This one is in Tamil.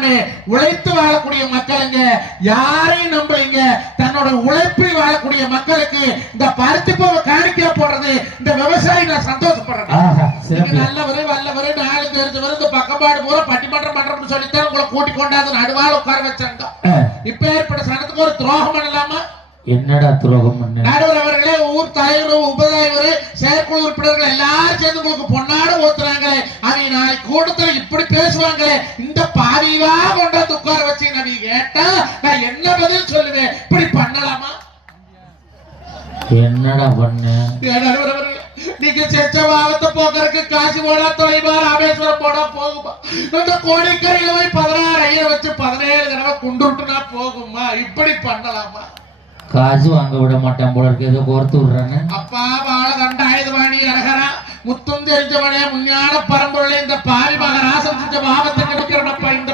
எல்லாருமே உழைத்து வாழக்கூடிய மக்களுங்க. யாரையும் நம்பலைங்க. தன்னோட உழைப்பில் வாழக்கூடிய மக்களுக்கு இந்த பருத்தி பூவை காணிக்கையா போடுறது இந்த விவசாயி நான் சந்தோஷப்படுறேன். நல்லவரு வல்லவரு நாலு தெரிஞ்சவரு இந்த பக்கப்பாடு பூரா பட்டிமன்றம் பண்றோம்னு சொல்லித்தான் உங்களை கூட்டி கொண்டாந்து நடுவாள் உட்கார வச்சாங்க. இப்ப ஏற்பட்ட சனத்துக்கு ஒரு துரோகம் பண்ணலாமா? என்னடா துரோகம் பண்ண? நடுவர் அவர்களே, ஊர் தலைவர், உபதலைவர், செயற்குழு உறுப்பினர்கள் எல்லாரும் சேர்ந்து உங்களுக்கு பொன்னாட ஊத்துறாங்களே, அவங்க நாளைக்கு கூட்டத்துல இப்படி பேசுவாங்களே, இந்த பாதிவா கொண்டாந்து உட்கார வச்சு நவி கேட்டா நான் என்ன பதில் சொல்லுவேன்? இப்படி பண்ணலாமா? என்னடா பண்ண? நடுவர் அவர்களே, நீங்க செச்ச பாவத்தை போக்குறதுக்கு காசு போடா, தொலைவா, ராமேஸ்வரம் போடா போகுமா? இந்த கோடிக்கரையில போய் 16 ஐயரை வச்சு 17 தடவை குண்டுட்டுனா போகுமா? இப்படி பண்ணலாமா? காசு வாங்க விட மாட்டான் போல இருக்கு. ஏதோ கோர்த்து விடுறானே. அப்பா வாழ தண்டாயுதவாணி அரகரா முத்தும் தெரிஞ்சவனே முன்னான பரம்பொருளை இந்த பாரி மகராசம் செஞ்ச பாவத்தை கெடுக்கிறப்ப இந்த